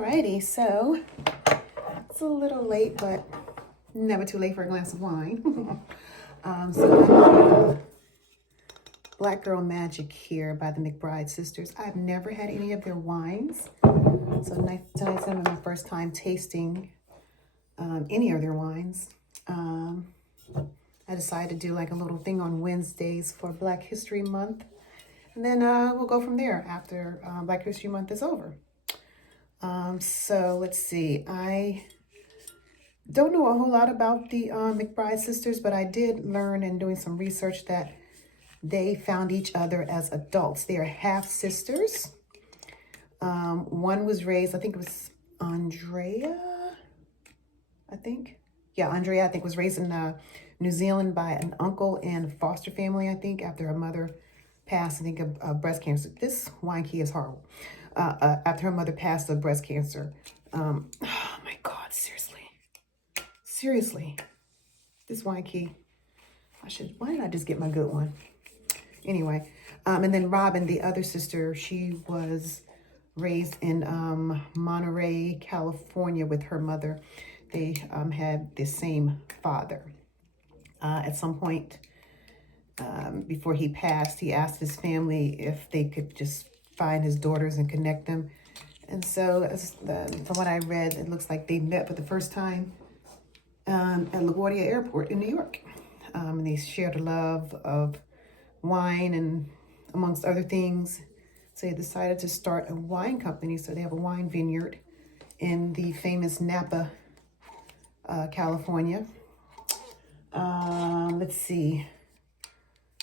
Alrighty, so it's a little late, but never too late for a glass of wine. So I'm doing Black Girl Magic here by the McBride sisters. I've never had any of their wines, so tonight's gonna be my first time tasting any of their wines. I decided to do like a little thing on Wednesdays for Black History Month, and then we'll go from there after Black History Month is over. So let's see. I don't know a whole lot about the McBride sisters, but I did learn in doing some research that they found each other as adults. They are half sisters. One was raised, I think it was Andrea, I think. Yeah, Andrea, I think, was raised in New Zealand by an uncle and a foster family, I think, after her mother passed, I think, of breast cancer. This wine key is horrible. After her mother passed of breast cancer. Oh my God, seriously, this wine key, why didn't I just get my good one? Anyway, and then Robin, the other sister, she was raised in Monterey, California with her mother. They had the same father. At some point before he passed, he asked his family if they could just find his daughters and connect them. And so from what I read, it looks like they met for the first time at LaGuardia Airport in New York. And they shared a love of wine and amongst other things. So they decided to start a wine company. So they have a wine vineyard in the famous Napa, California. Let's see.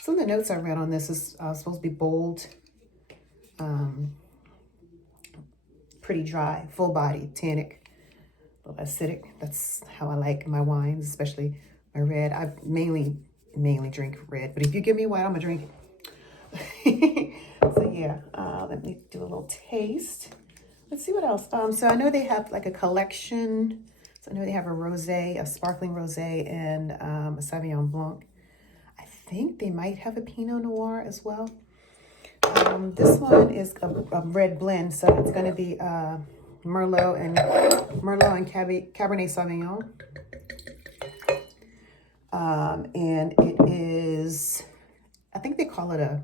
Some of the notes I read on this is supposed to be bold, pretty dry, full body, tannic, a little acidic. That's how I like my wines, especially my red. I mainly drink red, but if you give me white, I'm gonna drink it. So yeah, let me do a little taste. Let's see what else. So I know they have like a collection. So I know they have a rosé, a sparkling rosé, and a Sauvignon Blanc. I think they might have a Pinot Noir as well. This one is a red blend, so it's going to be Merlot and Cabernet Sauvignon. And it is, I think they call it a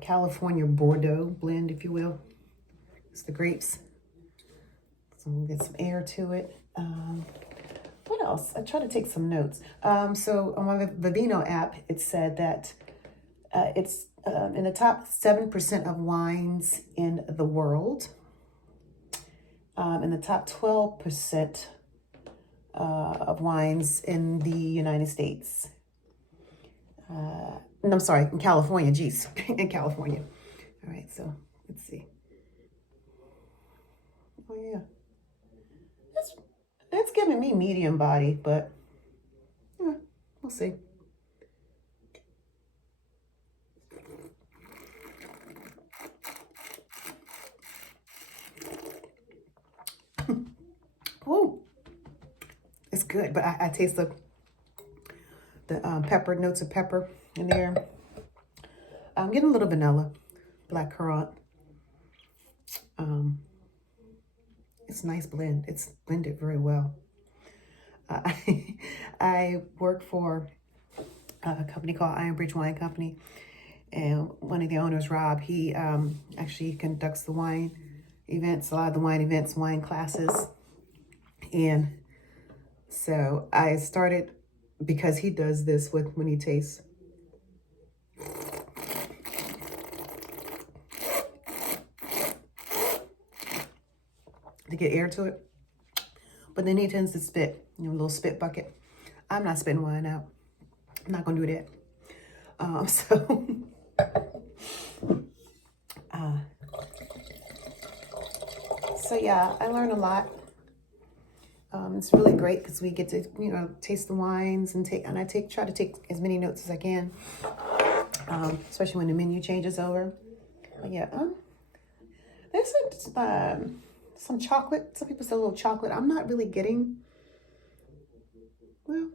California Bordeaux blend, if you will. It's the grapes. So we'll get some air to it. What else? I try to take some notes. So on my Vivino app, it said that it's in the top 7% of wines in the world. In the top 12% of wines in the United States. No, I'm sorry, in California, geez, in California. All right, so let's see. Oh yeah. It's giving me medium body, but yeah, we'll see. Oh, it's good, but I taste the pepper, notes of pepper in there. I'm getting a little vanilla, black currant. It's a nice blend. It's blended very well. I work for a company called Ironbridge Wine Company, and one of the owners, Rob, he actually conducts the wine events, a lot of the wine events, wine classes. And so I started because he does this when he tastes. To get air to it. But then he tends to spit, a little spit bucket. I'm not spitting wine out. I'm not gonna do that. So yeah, I learned a lot. It's really great because we get to, taste the wines and try to take as many notes as I can, especially when the menu changes over. But yeah, there's some chocolate. Some people say a little chocolate. I'm not really getting, well,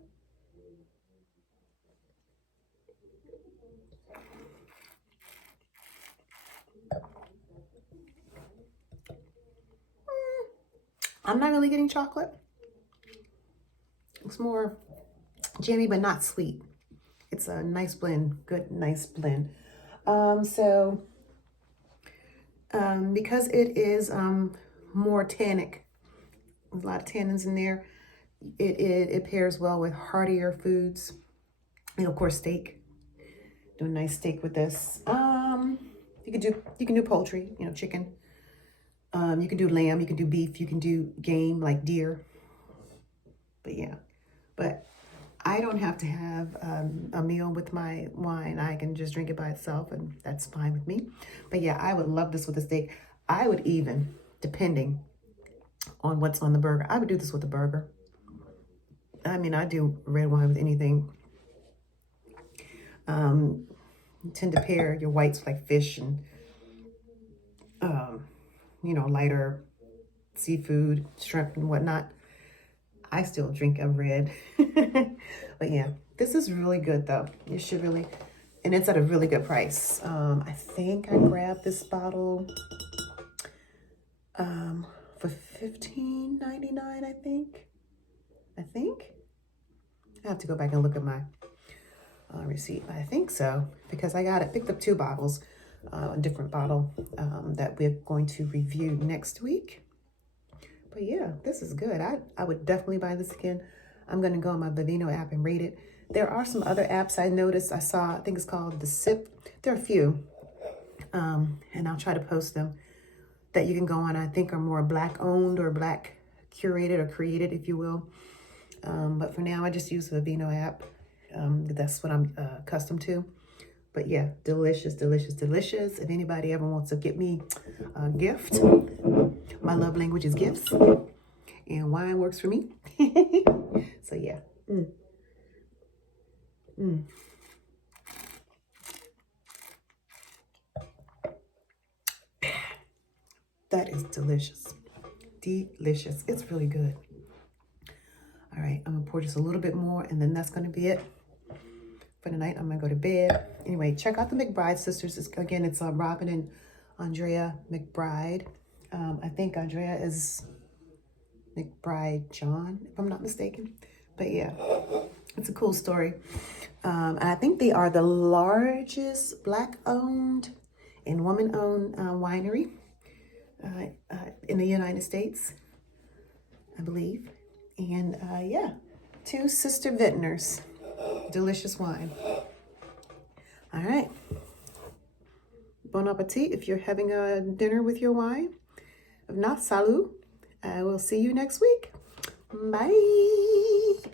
I'm not really getting chocolate. It's more jammy, but not sweet. It's a nice blend, good, nice blend. Because it is more tannic, a lot of tannins in there, it pairs well with heartier foods. And of course, steak. Do a nice steak with this. You can do poultry, you know, chicken. You can do lamb, you can do beef, you can do game like deer. But yeah, but I don't have to have a meal with my wine. I can just drink it by itself, and that's fine with me. But yeah, I would love this with a steak. I would even, depending on what's on the burger, I would do this with a burger. I mean, I do red wine with anything. You tend to pair your whites like fish and, you know, lighter seafood, shrimp and whatnot. I still drink a red. But yeah, this is really good though. You should really, and it's at a really good price. I think I grabbed this bottle for $15.99, I think. I have to go back and look at my receipt. I think so, because I picked up 2 bottles, a different bottle that we're going to review next week. But yeah, this is good. I would definitely buy this again. I'm going to go on my Vivino app and rate it. There are some other apps I noticed. I think it's called The Sip. There are a few, and I'll try to post them, that you can go on. I think are more Black owned or Black curated or created, if you will. But for now, I just use the Vivino app. That's what I'm accustomed to. But yeah, delicious, delicious, delicious. If anybody ever wants to get me a gift, my love language is gifts, and wine works for me. So yeah. That is delicious. Delicious. It's really good. All right, I'm gonna pour just a little bit more, and then that's gonna be it for the night. I'm gonna go to bed. Anyway, check out the McBride sisters. It's Robin and Andrea McBride. I think Andrea is McBride John, if I'm not mistaken. But yeah, it's a cool story. And I think they are the largest Black-owned and woman-owned winery in the United States, I believe. And yeah, 2 sister vintners. Delicious wine. All right. Bon appetit if you're having a dinner with your wine. If not, salut. I will see you next week. Bye.